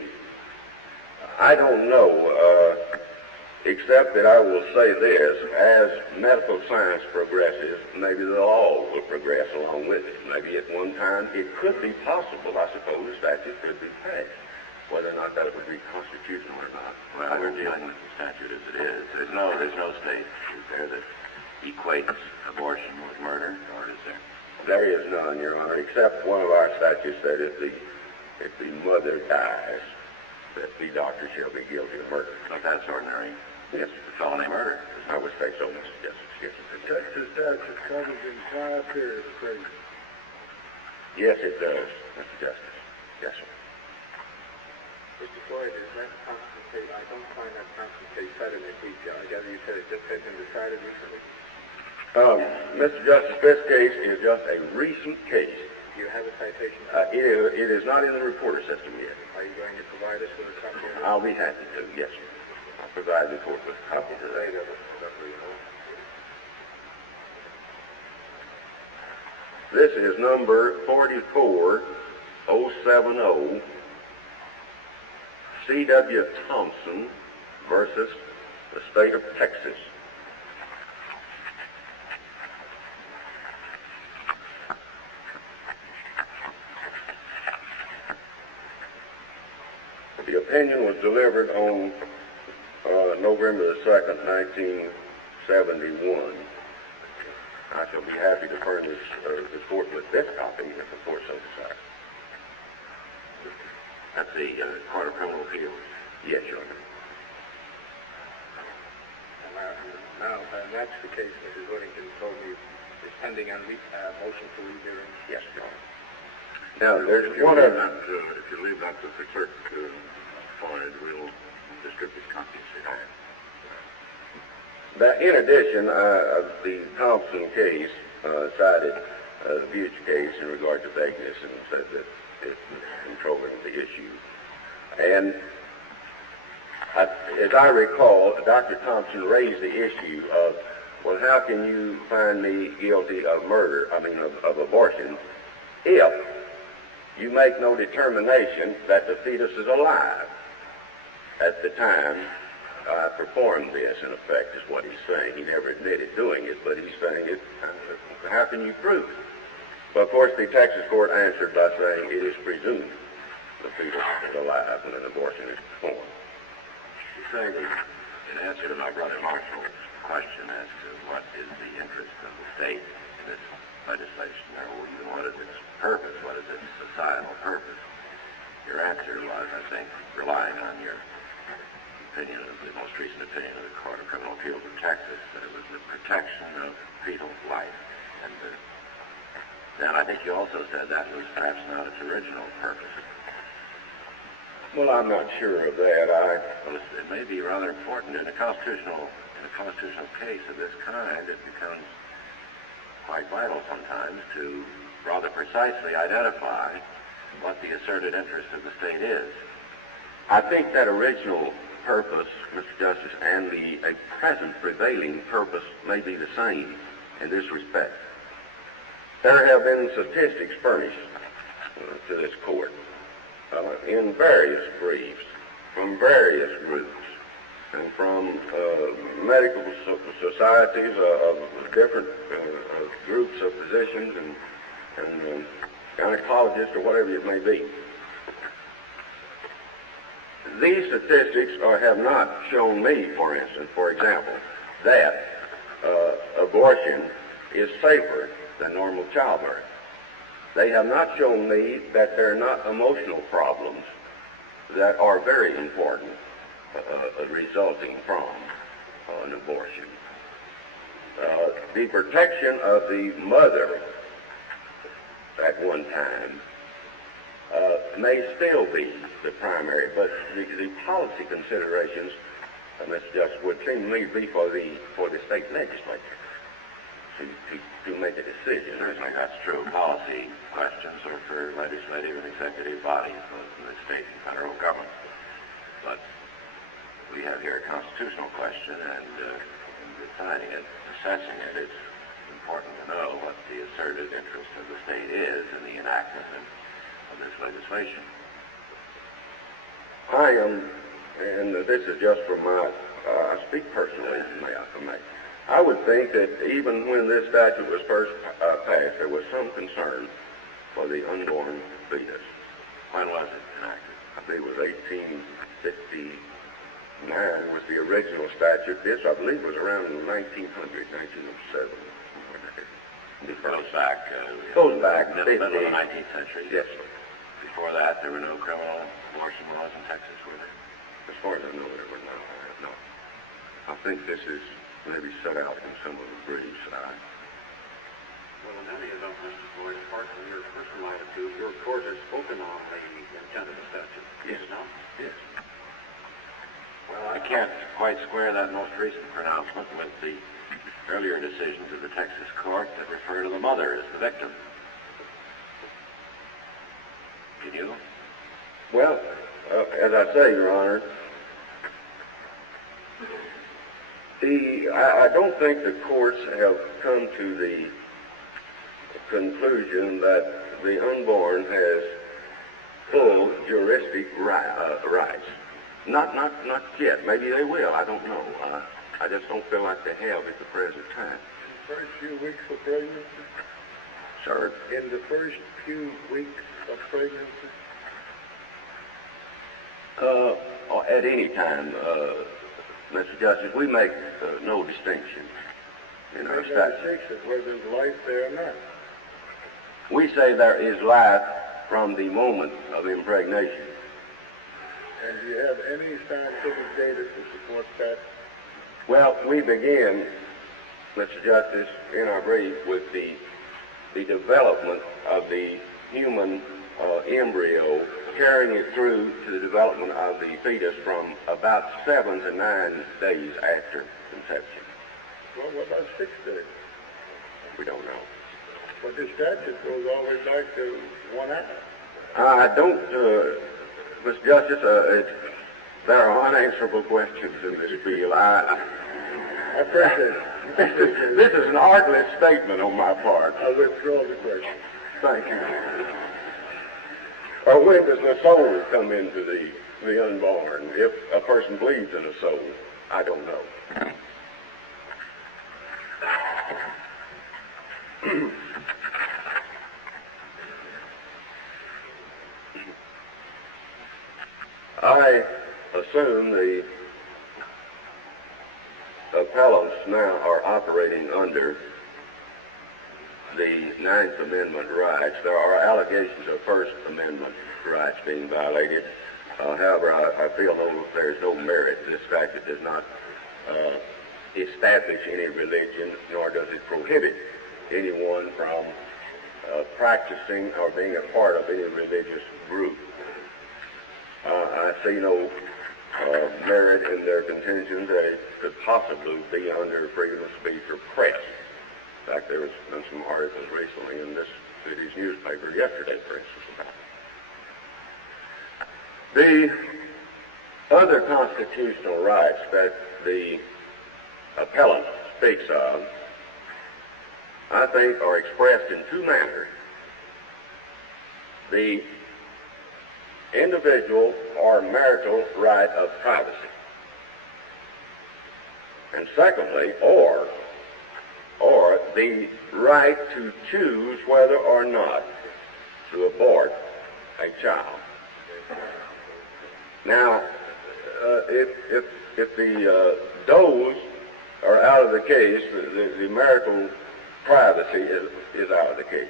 I don't know, except that I will say this: as medical science progresses, maybe the law will progress along with it. Maybe at one time it could be possible, I suppose, a statute could be passed. Whether or not that would be constitutional or not. Well, we're dealing with the statute as it is. There's no state, is there, that equates abortion with murder, or is there? There is none, Your Honor, except one of our statutes that if the mother dies, that the doctor shall be guilty of murder. But that's ordinary. Yes. Felony murder. I would say so, Mr. Justice. Yes, The Texas statute covers the entire period of pregnancy. yes, it does, Mr. Justice. Yes, sir. Mr. Floyd, is that constant case? I don't find that constant case cited in detail. I gather you said it just had been decided recently. Mr. Justice, this case is just a recent case. Do you have a citation? It is not in the reporter system yet. Are you going to provide us with a copy of it? I'll be happy to, yes, sir. I'll provide the court with a copy The today. date of it, roughly, you know? This is number 44070, C.W. Thompson versus the state of Texas. The opinion was delivered on November the 2nd, 1971. I shall be happy to furnish the court with this copy if the court so desires. That's the Court of Criminal Appeals. Yes, Your Honor. Now, that's the case Mrs. Weddington told me is pending on motion for rehearing. Yes, Your Honor. Now, there's If you one leave other. that, if you leave that to the clerk, Floyd, we'll distribute copies today. In addition, the Thompson case cited the Butch case in regard to vagueness and said that it was controlling the issue. And as I recall, Dr. Thompson raised the issue of, well, how can you find me guilty of of abortion, if you make no determination that the fetus is alive at the time I performed this, in effect, is what he's saying. He never admitted doing it, but he's saying it. How can you prove it? But of course, the Texas court answered by saying it is presumed the fetus is alive when an abortion is performed. You say that in answer to my brother Marshall's question as to what is the interest of the state in this legislation, or what is its purpose, what is its societal purpose, your answer was, I think, relying on your opinion of the most recent opinion of the Court of Criminal Appeals of Texas, that it was the protection of fetal life. And then I think you also said that was perhaps not its original purpose. Well, I'm not sure of that. Well, it may be rather important in a constitutional case of this kind. It becomes quite vital sometimes to rather precisely identify what the asserted interest of the state is. I think that original purpose, Mr. Justice, and a present prevailing purpose may be the same in this respect. There have been statistics furnished to this court in various briefs from various groups and from medical societies of different groups of physicians and gynecologists or whatever it may be. These statistics have not shown me, for instance, for example, that abortion is safer than normal childbirth. They have not shown me that there are not emotional problems that are very important resulting from an abortion. The protection of the mother at one time may still be the primary, but the policy considerations, Mr. Justice, would seem to me to be for the state legislature to make a decision. Certainly that's true. Policy questions are for legislative and executive bodies, both in the state and federal government. But we have here a constitutional question, and in deciding it, assessing it, it's important to know what the asserted interest of the state is in the enactment of this legislation. I am, and this is just from my, I speak personally, may I may. I would think that even when this statute was first passed, there was some concern for the unborn fetus. When was it enacted? I think it was 1859 was the original statute. This, I believe, was around 1900, 1907. It goes back. Goes back. Middle of the 19th century. Yes, sir. Before that, there were no criminal abortion laws in Texas, were there? As far as I know, there were not. No. I think this is maybe set out in some of the briefs. Well, in any event, Mr. Floyd, apart from your personal attitude, your court has spoken on the intent of the statute. Yes. No? Yes. Well, I can't quite square that most recent pronouncement with the earlier decisions of the Texas court that refer to the mother as the victim. Can you? Well, as I say, Your Honor, I don't think the courts have come to the conclusion that the unborn has full juristic rights. Not yet. Maybe they will. I don't know. I just don't feel like they have at the present time. The first few weeks of pregnancy? Sir? In the first few weeks of pregnancy? At any time, Mr. Justice, we make no distinction in our statute. Whether there's life there or not. We say there is life from the moment of impregnation. And do you have any scientific data to support that? Well, we begin, Mr. Justice, in our brief with the development of the human embryo, carrying it through to the development of the fetus from about 7 to 9 days after conception. Well, what about 6 days? We don't know. But the statute goes all the way back to 1 hour. I don't, Mr. Justice, there are unanswerable questions in this field. I appreciate it. This is an artless statement on my part. I withdraw the question. Thank you. Or when does the soul come into the unborn? If a person believes in a soul, I don't know. I assume the appellants now are operating under the Ninth Amendment rights. There are allegations of First Amendment rights being violated. However, I feel there's no merit. This statute does not establish any religion, nor does it prohibit anyone from practicing or being a part of any religious group. I see no merit in their contention that it could possibly be under freedom of speech or press. In fact, there was been some articles recently in this city's newspaper yesterday, for instance, about it. The other constitutional rights that the appellant speaks of, I think, are expressed in two manners. The individual or marital right of privacy. And secondly, or the right to choose whether or not to abort a child. Now, if those are out of the case, the marital privacy is out of the case.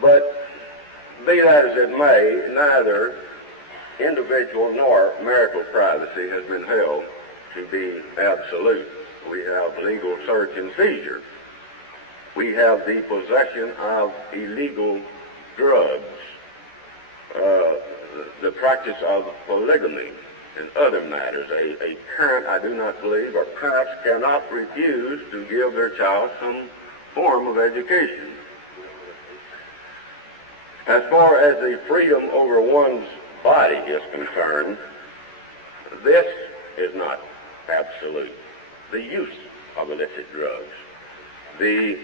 But be that as it may, neither individual nor marital privacy has been held to be absolute. We have legal search and seizure. We have the possession of illegal drugs, the practice of polygamy, and other matters. A parent, I do not believe, or parents cannot refuse to give their child some form of education. As far as the freedom over one's body is concerned, this is not absolute. The use of illicit drugs, the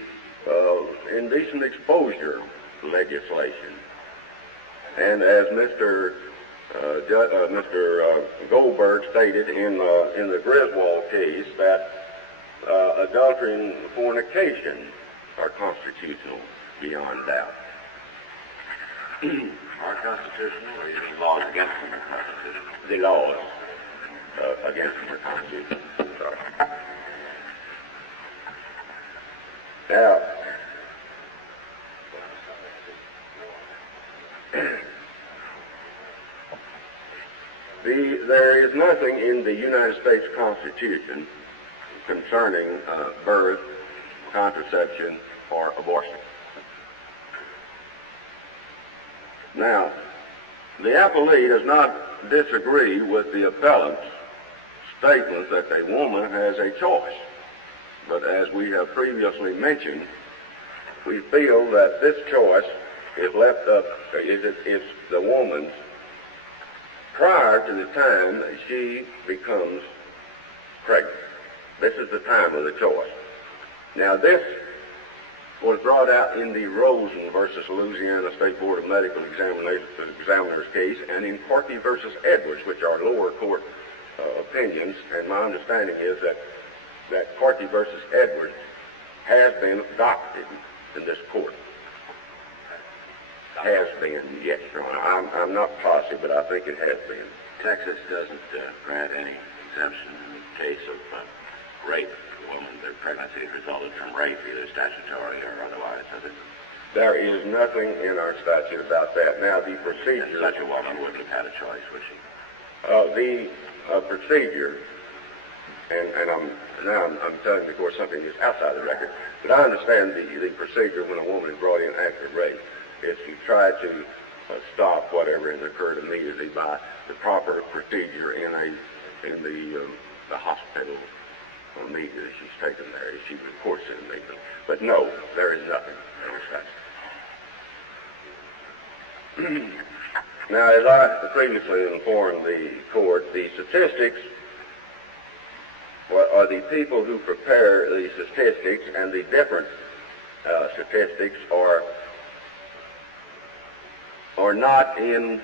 indecent exposure legislation. And as Mr. Goldberg stated in the Griswold case, that adultery and fornication are constitutional beyond doubt. Are constitutional, or you mean laws against them are constitutional? The laws against them are constitutional. Sorry. Now, there is nothing in the United States Constitution concerning birth, contraception, or abortion. Now, the appellee does not disagree with the appellant's statement that a woman has a choice. But as we have previously mentioned, we feel that this choice is left up, is the woman's prior to the time that she becomes pregnant. This is the time of the choice. Now, this was brought out in the Rosen versus Louisiana State Board of Medical Examiners case, and in Corky versus Edwards, which are lower court opinions. And my understanding is that Corky versus Edwards has been adopted in this court. Has been, yes, Your Honor. I'm not positive, but I think it has been. Texas doesn't grant any exemption in the case of rape. Their pregnancy resulted from rape, either statutory or otherwise, does it? There is nothing in our statute about that. Now, the procedure... And such a woman wouldn't have had a choice, would she? The procedure, and I'm telling you, of course, something that's outside the record, but I understand the procedure when a woman is brought in after rape is to try to stop whatever has occurred immediately by the proper procedure in the hospital. Immediately she's taken there, she reports it immediately. But no, there is nothing in our statute. Now, as I previously informed the court, the statistics, or the people who prepare the statistics, and the different statistics are not in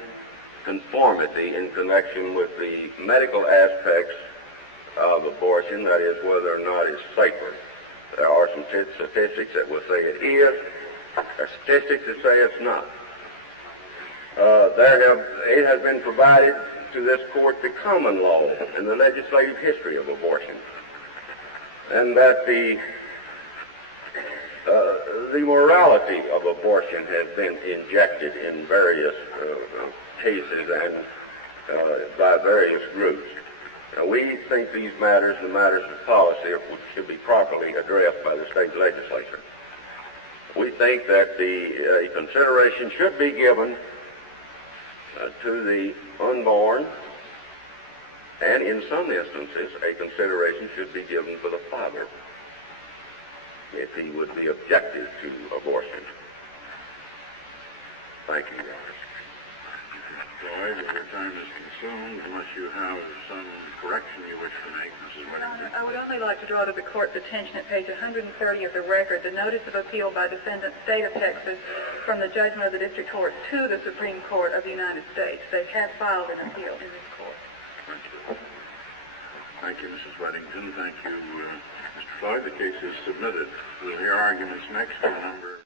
conformity in connection with the medical aspects of abortion, that is, whether or not it's safer. There are some statistics that will say it is, there are statistics that say it's not. It has been provided to this court the common law and the legislative history of abortion, and that the morality of abortion has been injected in various cases and by various groups. Now, we think these matters, the matters of policy, should be properly addressed by the state legislature. We think that a consideration should be given to the unborn, and in some instances, a consideration should be given for the father if he would be objective to abortion. Thank you, Your Honor. Floyd, your time is consumed unless you have some correction you wish to make, Mrs. Weddington. I would only like to draw to the court's attention at page 130 of the record the notice of appeal by defendant State of Texas from the judgment of the district court to the Supreme Court of the United States. They have filed an appeal in this court. Thank you. Thank you, Mrs. Weddington. Thank you, Mr. Floyd. The case is submitted. We'll hear arguments next on number